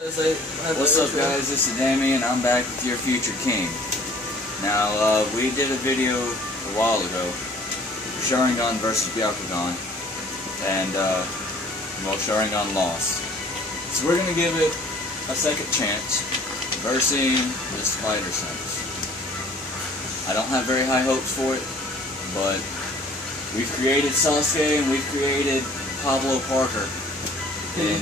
What's up, guys? ItsADemi, and I'm back with your future king. Now, we did a video a while ago, Sharingan versus Byakugan, and, well, Sharingan lost. So we're gonna give it a second chance, versing the Spider Sense. I don't have very high hopes for it, but we've created Sasuke and we've created Pablo Parker in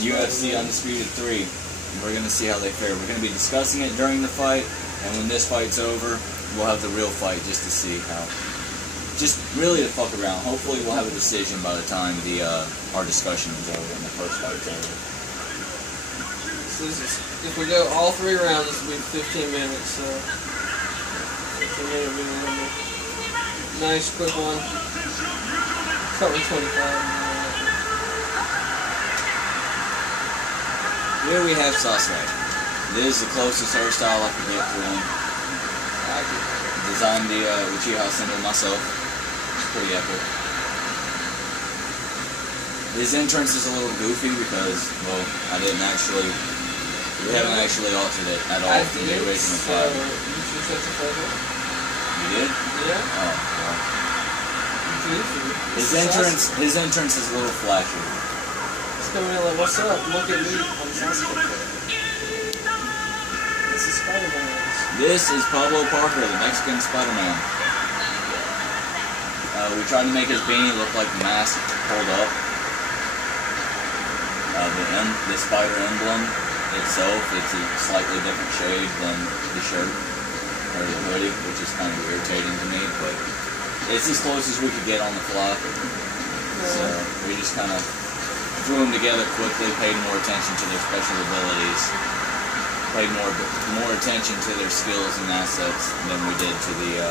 UFC Undisputed 3. And we're going to see how they fare. We're going to be discussing it during the fight, and when this fight's over, we'll have the real fight just to see how. Just really to fuck around. Hopefully we'll have a decision by the time our discussion is over and the first fight's over. So if we go all 3 rounds, this will be 15 minutes, so 15 minute video. Nice, quick one. Probably 25. Here we have Sasuke. This is the closest hairstyle I could get to him. I designed the Uchiha symbol myself. It's pretty epic. His entrance is a little goofy because, well, we haven't actually altered it at all from the original fight. You did? Yeah. Oh, well. His entrance is a little flashy. Coming in like, what's up? Look at me. I'm Sasuke. This is Spider-Man. This is Pablo Parker, the Mexican Spider-Man. We tried to make his beanie look like the mask pulled up. The spider emblem itself, it's a slightly different shade than the shirt or the hoodie, which is kind of irritating to me, but it's as close as we could get on the fly. So we just kind of threw them together quickly, paid more attention to their special abilities, paid more attention to their skills and assets than we did to the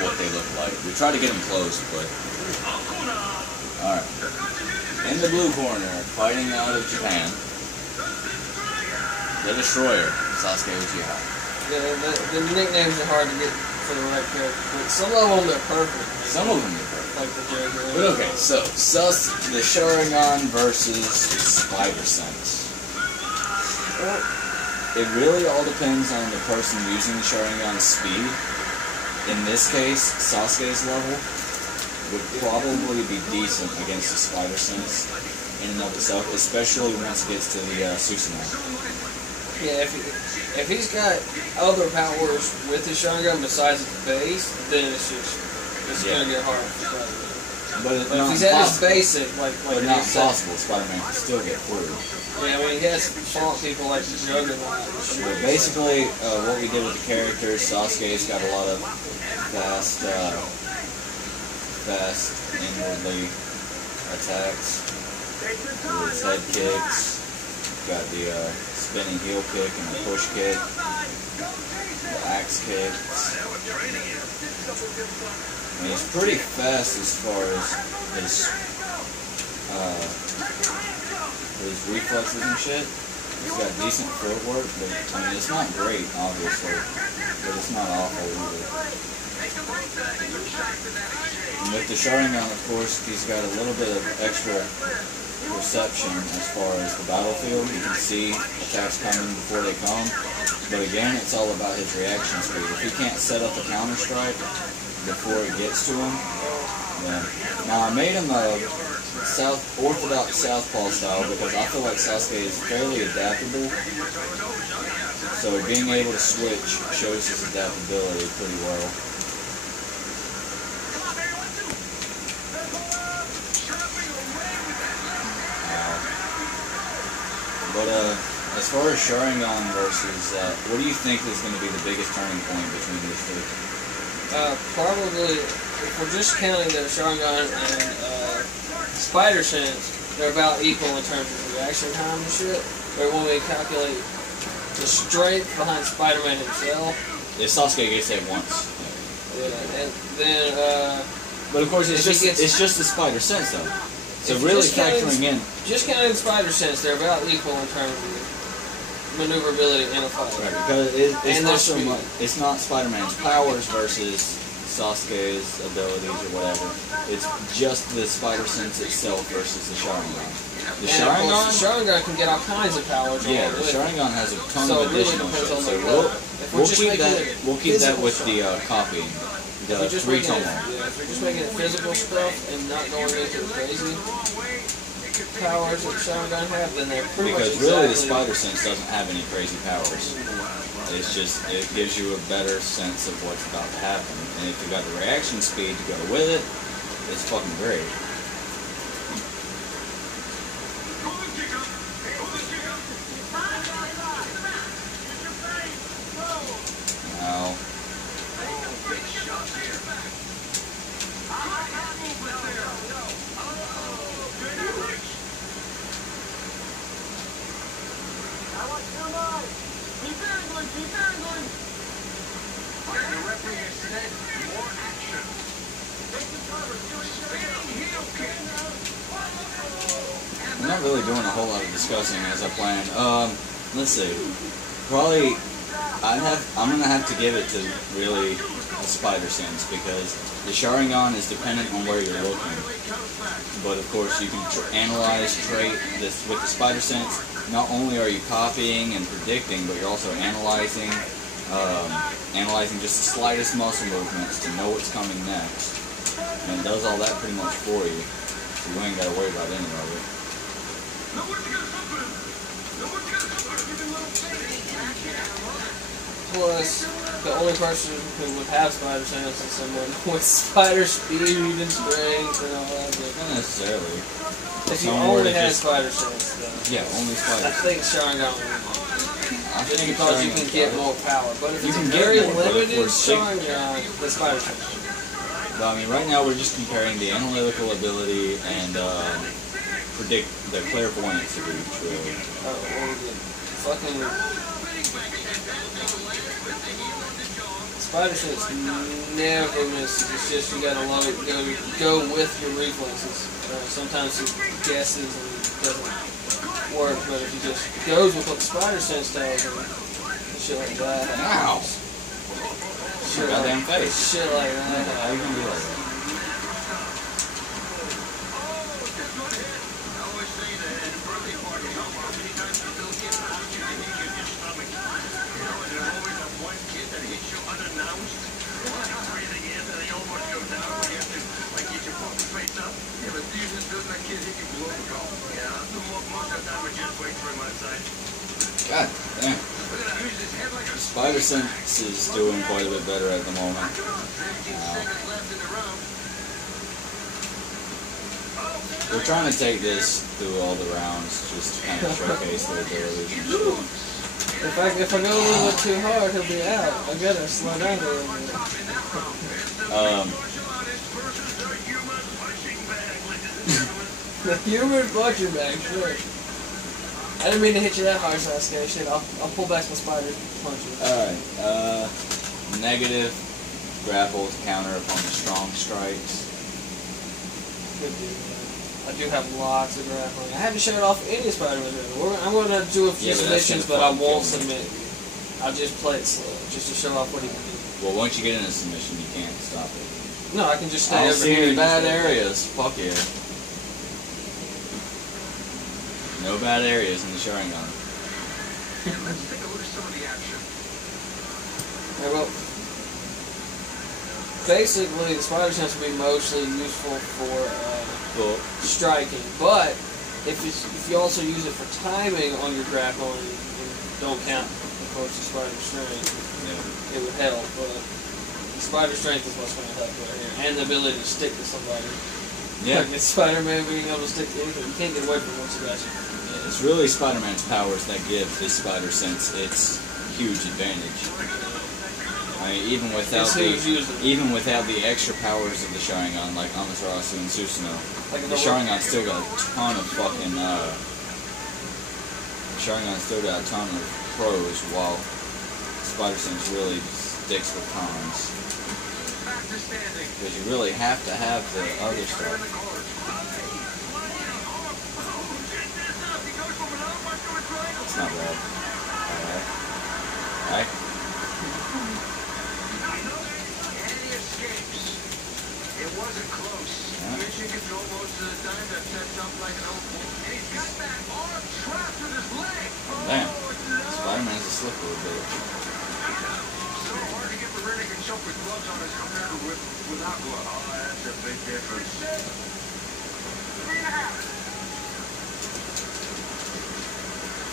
what they look like. We tried to get them close, but alright. In the blue corner, fighting out of Japan, the Destroyer, Sasuke Uchiha. The nicknames are hard to get for the right character, but some of them are perfect. Some of them are perfect. Like the Joker. But okay, so the Sharingan versus Spider Sense. It really all depends on the person using the Sharingan's speed. In this case, Sasuke's level would probably be decent against the Spider Sense in and of itself, especially once it gets to the Susanoo. Yeah, if he's got other powers with his Sharingan besides the base, then it's gonna get hard. But if he's at his basic, like not possible, Spider-Man can still get through. Yeah, I mean, he has fought people like the Juggernaut. But basically, what we did with the characters, Sasuke's got a lot of fast inwardly attacks. His head kicks. Got the spinning heel kick and the push kick. The axe kicks. I mean, he's pretty fast as far as his reflexes and shit. He's got decent footwork, but I mean, it's not great, obviously, but it's not awful either. And with the Sharingan, of course, he's got a little bit of extra perception as far as the battlefield. You can see attacks coming before they come, but again, it's all about his reaction speed. If he can't set up a counter strike before it gets to him, then now I made him a orthodox southpaw style because I feel like Sasuke is fairly adaptable, so being able to switch shows his adaptability pretty well. But as far as Sharingan versus, what do you think is going to be the biggest turning point between these two? Probably, if we're just counting the Sharingan and Spider Sense, they're about equal in terms of reaction time and shit. But when we calculate the strength behind Spider-Man himself, if Sasuke gets hit once. Yeah, and then, but of course, it's just the Spider Sense though. So really factoring in... Just counting the Spider Sense, they're about equal in terms of maneuverability in a fight. Right, because it's not Spider-Man's powers versus Sasuke's abilities or whatever. It's just the spider sense itself versus the Sharingan. The Sharingan can get all kinds of powers. Yeah, the Sharingan has a ton of additional shit. So we'll keep that with the copying. The 3 tomo. Yeah, if you're just making it physical stuff and not going into the crazy powers that Sharingan have, then they're pretty much Because really the spider sense doesn't have any crazy powers. It's just, it gives you a better sense of what's about to happen. And if you got the reaction speed to go with it, it's fucking great. Now, I'm not really doing a whole lot of discussing as I plan. Let's see. Probably, I'm gonna have to give it to really the spider sense because the Sharingan is dependent on where you're looking. But of course, you can analyze trait this with the spider sense. Not only are you copying and predicting, but you're also analyzing just the slightest muscle movements to know what's coming next. And it does all that pretty much for you, so you ain't got to worry about any of it. Plus, the only person who would have spider sense is someone with spider speed and strength and all that. Not necessarily. If you only had spider sense, though. Yeah, only spider sense. I think Sharingan would win. Just because you can get more power. But if it's very limited Sharingan, the spider sense. But I mean, right now we're just comparing the analytical ability and predict the clairvoyance of each, really. Fucking spider sense never misses. It's just you gotta go with your reflexes. Sometimes it guesses and it doesn't work, but if you just goes with what the spider sense tells you, and shit like that. Ow! Shit goddamn face. Shit like that. How you gonna do like that? God damn. The spider sense is doing quite a bit better at the moment. We're trying to take this through all the rounds just to kind of showcase their abilities and shit. If I go a little bit too hard, he'll be out. I gotta slow down a little bit. The human punching bag, sure. I didn't mean to hit you that hard, Sasuke. Shit, I'll pull back my spider punches. Alright, negative grapple to counter upon the strong strikes. Good deal, man. I do have lots of grappling. I haven't showed off any Spider-Man. I'm going to do a few submissions, but I won't submit. I'll just play it slow, just to show off what he can do. Well, once you get in a submission, you can't stop it. No, I can just stay over here. Any bad areas. Fuck yeah. No bad areas in the Sharingan. Let's take a look at some of the action. Yeah, well, basically, the spider sense will be mostly useful for striking, but if you also use it for timing on your grappling and don't count, of course, the spider strength, it would help. But the spider strength is what's going to help right here, and the ability to stick to somebody. Yeah. Like Spider-Man being able to stick to anything, you can't get away from it once you got you. Yeah, it's really Spider-Man's powers that give this spider sense its huge advantage. I mean, even without the extra powers of the Sharingan, like Amaterasu and Susanoo, the Sharingan still got a ton of fucking. Sharingan still got a ton of pros, while spider sense really sticks with cons. Because you really have to have the other stuff. It's not bad. Alright. Oh, that's a big difference.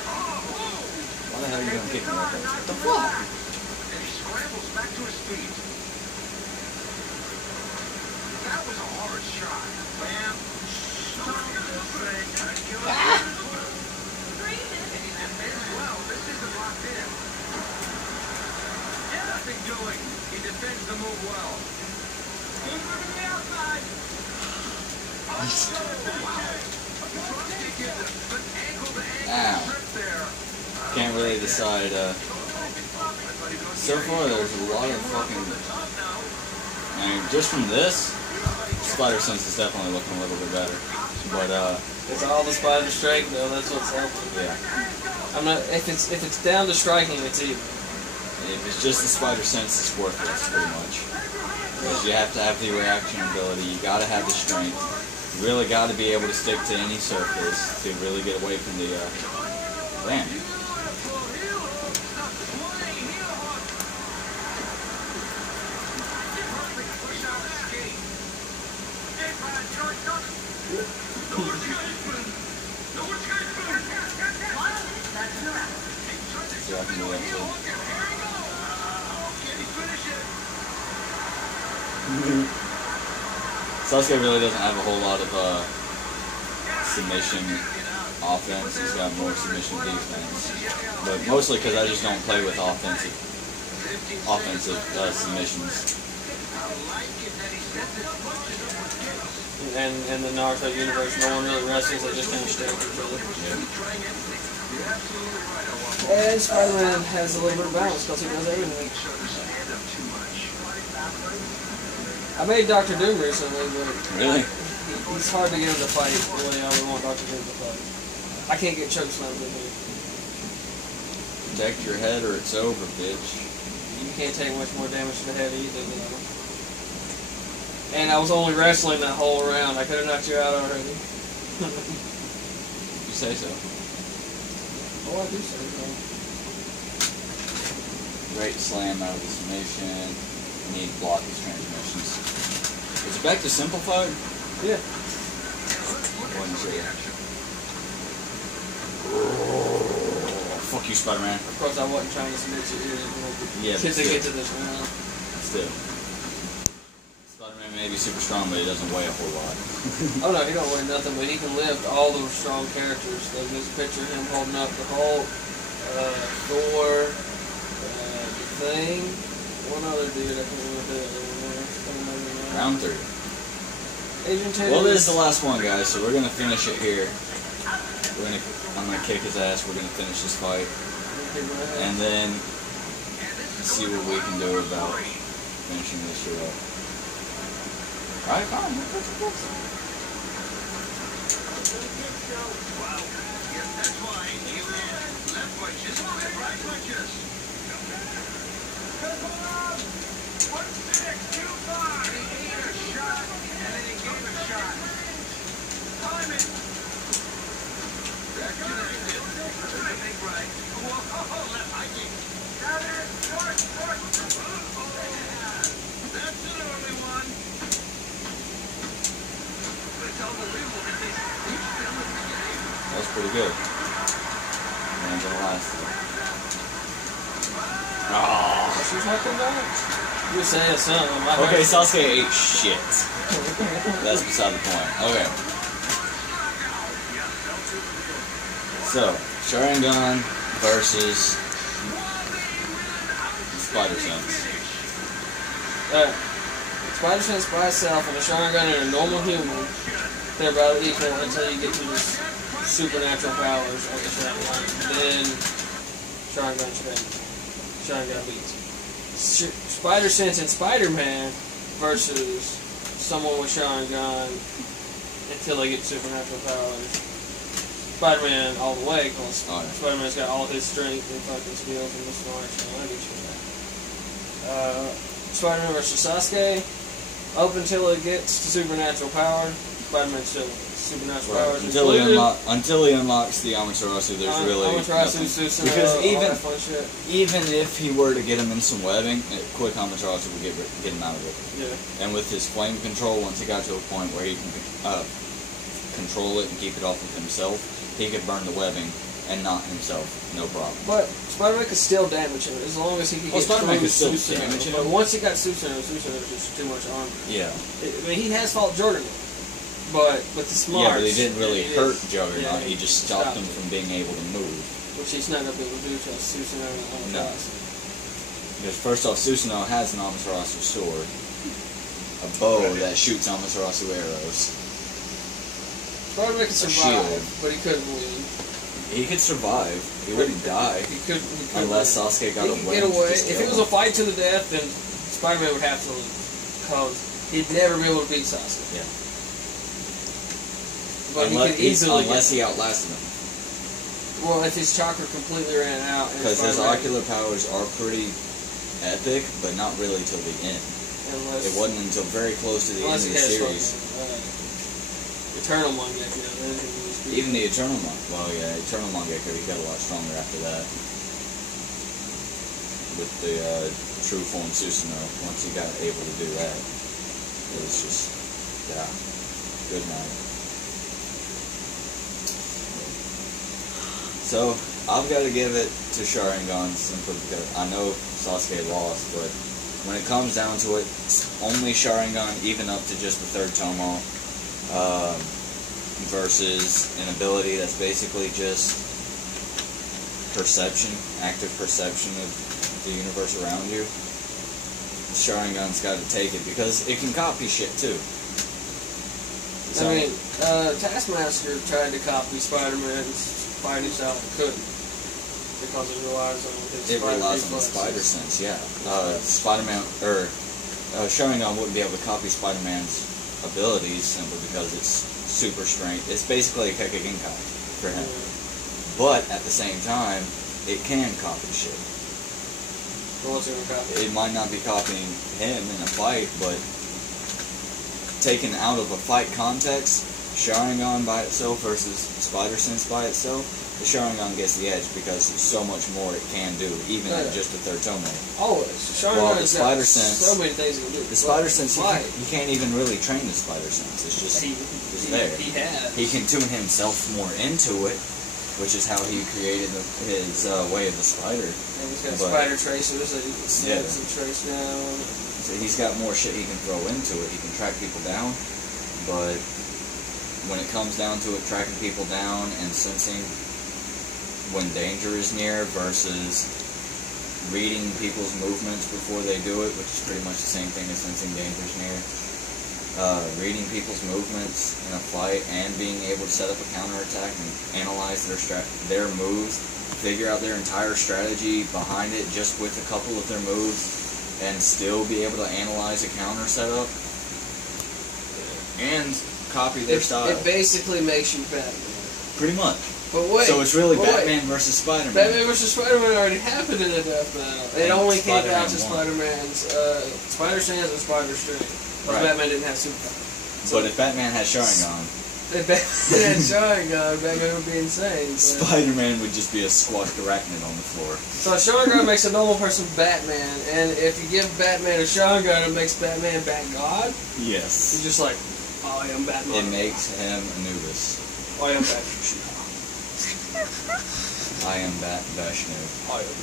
Why the hell are you gonna kick me like that? What the fuck? And he scrambles back to his feet. That was a hard shot. Bam. Well, this isn't locked in. Get nothing doing. He defends the move well. Ow. Can't really decide. So far, there's a lot of fucking. I mean, just from this, Spider Sense is definitely looking a little bit better. But It's all the spider strike though. That's what's helping. yeah, I'm not. If it's down to striking, it's even. if it's just the Spider Sense, it's worthless pretty much. Because you have to have the reaction ability. You got to have the strength. You really got to be able to stick to any surface to really get away from the. Damn. So I can do that too. Sasuke really doesn't have a whole lot of submission offense. He's got more submission defense, but mostly because I just don't play with offensive submissions. And in the Naruto universe, no one really wrestles. They just kind of stare at each other. And Spider-Man has a little bit of balance because he does everything. I made Dr. Doom recently, but Really? he's hard to get him to fight the way I would want Dr. Doom to fight. I can't get choke slammed with him. Protect your head or it's over, bitch. You can't take much more damage to the head either, though. And I was only wrestling that whole round. I could have knocked you out already. You say so. Oh, I do say so. Great slam out of the summation. Need to block his transmissions. Is it back to simplified? Yeah. I wasn't sure. Oh, fuck you, Spider-Man. Of course, I wasn't trying to submit you either. Yeah, but To still. get to this round. Still. Spider-Man may be super strong, but he doesn't weigh a whole lot. Oh no, he don't weigh nothing, but he can lift all the strong characters. Like there's a picture of him holding up the Hulk, Thor, the Thing, one other dude. I can't remember who that was. Round 3. Agent Taylor. Well, this is the last one, guys, so we're gonna finish it here. I'm gonna kick his ass. We're gonna finish this fight, and then see what we can do about finishing this shit up. Alright, fine. That's why you had left punches and right punches. 1, 6, 2, 5. He ate a shot and then he gave a shot. Time it. Back to that. Doesn't make right. Whoa, left high kick. Got it. That's an early one. It's unbelievable that he's still in the game. That was pretty good. And the last one. Oh. She's talking about? You were saying something. Okay, Sasuke ate shit. That's beside the point. Okay. So, Sharingan versus Spider Sense. Spider Sense by itself and a Sharingan and a normal human, they're about equal until you get to the supernatural powers of the Sharingan. Then Sharingan beats. Spider Sense and Spider-Man versus someone with Sharingan until they get supernatural powers. Spider-Man all the way, because Spider-Man's got all his strength and fucking skills and this martial and Spider-Man versus Sasuke, up until it gets to supernatural power, Spider-Man still wins. supernatural Right. powers. Until he unlocks the Amaterasu, there's really Amaterasu, nothing. Susanoo, Because all that fun shit. even if he were to get him in some webbing, quick Amaterasu would get him out of it. Yeah. And with his flame control, once he got to a point where he can control it and keep it off of himself, he could burn the webbing and not himself, no problem. But Spider-Man could still damage him as long as he could get Spider-Man through could still Susanoo. damage him. But once he got Susanoo was just too much armor. Yeah. I mean, he has fought Juggernaut, but with the smarts. Yeah, but he didn't really hurt Juggernaut. Yeah, he just stopped him from being able to move. Which he's not going to be able to do to Susanoo and No. Because first off, Susanoo has an Amaterasu sword, a bow that shoots Amaterasu arrows. Spider-Man could survive, but he couldn't win. He could survive. He wouldn't die. He could Unless win. Sasuke got He away. could get away. If it was a fight to the death, then Spider-Man would have to lose. Because he'd never be able to beat Sasuke. Yeah. But he could easily unless he outlasted him. Well, if his chakra completely ran out. Because his ocular powers are pretty epic, but not really till the end. Unless, it wasn't until very close to the end of the series. Eternal Mangekyo. Even the Eternal Mangekyo, he got a lot stronger after that. With the true form Susanoo, once he got able to do that, it was just, yeah, good night. So, I've got to give it to Sharingan simply because I know Sasuke lost, but when it comes down to it, only Sharingan, even up to just the third Tomo, versus an ability that's basically just perception, active perception of the universe around you. Sharingan's got to take it because it can copy shit too. So, I mean, Taskmaster tried to copy Spider-Man's fighting style, but couldn't because it relies on his spider sense. Yeah, Spider-Man or Sharingan wouldn't be able to copy Spider-Man's abilities simply because it's super strength. It's basically a Kekkei for him. But at the same time, it can copy shit. What's it gonna copy? It might not be copying him in a fight, but taken out of a fight context, Sharingan by itself versus Spider Sense by itself, the Sharingan gets the edge because there's so much more it can do, even at just the third Tomo. Always. While the Spider Sense, so many things it can do. The Spider Sense, he can't even really train the Spider Sense. It's just there. He can tune himself more into it, which is how he created his way of the spider. And he's got spider tracers that he can sense and trace down. So he's got more shit he can throw into it. He can track people down, but when it comes down to it, tracking people down and sensing when danger is near versus reading people's movements before they do it, which is pretty much the same thing as sensing danger's near. Reading people's movements in a fight and being able to set up a counterattack and analyze their moves, figure out their entire strategy behind it just with a couple of their moves, and still be able to analyze a counter setup and copy their style. It basically makes you Batman. Pretty much. But wait. So it's really Batman versus Spider-Man. Batman versus Spider-Man already happened in the death battle. It only came down to Spider-Man's Spider Sense and Spider Strength. Because Batman didn't have superpowers. But if Batman had Sharingan... If Batman had Sharingan, Batman would be insane. Spider-Man would just be a squashed arachnid on the floor. So Sharingan makes a normal person Batman, and if you give Batman a Sharingan, it makes Batman Bat-God? Yes. He's just like, I am Batman. It makes him Anubis. I am Batman. I am Vishnu. I am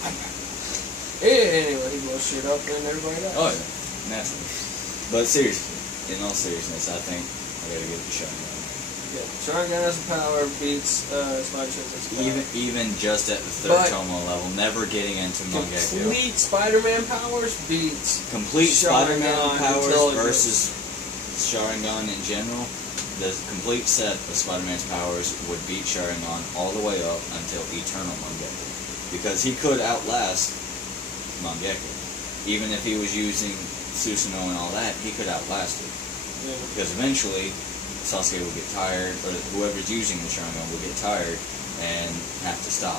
Batman. Anyway, he blows shit up and everybody dies. Oh yeah, naturally. But seriously, in all seriousness, I think I gotta give it to Sharingan. Yeah, Sharingan has the power, beats Spider Sense. Even just at the third Tomo level, never getting into Mangekyo. Complete Spider-Man powers beats complete Spider-Man powers versus Sharingan in general. The complete set of Spider-Man's powers would beat Sharingan all the way up until Eternal Mangekyo. Because he could outlast Mangekyo. Even if he was using Susanoo and all that, he could outlast it. Yeah. Because eventually, Sasuke will get tired, or whoever's using the Sharingan will get tired and have to stop.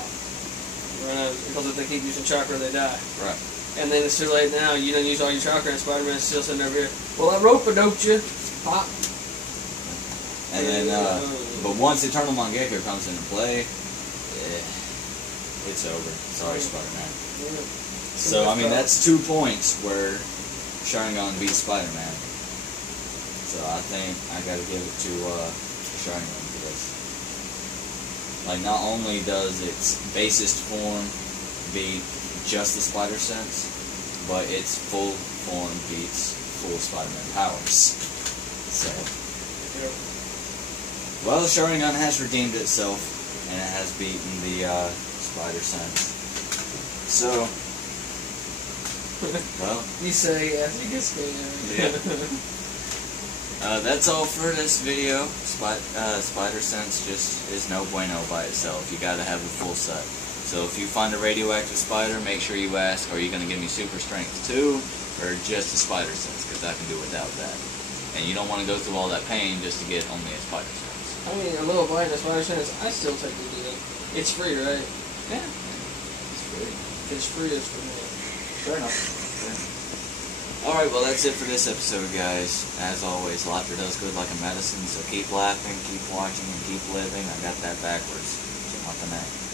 Right, because if they keep using chakra, they die. Right. And then it's too late now, you didn't use all your chakra and Spider-Man's still sitting over here. Well, I rope-a-doped you. Pop. And then, but once Eternal Mangekyo comes into play, it's over. Sorry, Spider-Man. So, I mean, that's 2 points where Sharingan beats Spider-Man. So, I think I gotta give it to Sharingan for this. Like, not only does its basest form beat just the Spider Sense, but its full form beats full Spider-Man powers. So, well, Sharingan has redeemed itself, and it has beaten the Spider Sense. So, well, you say yes, you can say yeah. That's all for this video. Spider Sense just is no bueno by itself. You gotta have the full set. So if you find a radioactive spider, make sure you ask, are you gonna give me super strength too, or just a Spider Sense? Because I can do without that. And you don't want to go through all that pain just to get only a Spider Sense. I mean, a little bite of Spider Sense, I still take the deal. It's free, right? Yeah. It's free. It's free as for me. Fair enough. Alright, well that's it for this episode, guys. As always, laughter does good like a medicine, so keep laughing, keep watching, and keep living. I got that backwards. So what the next?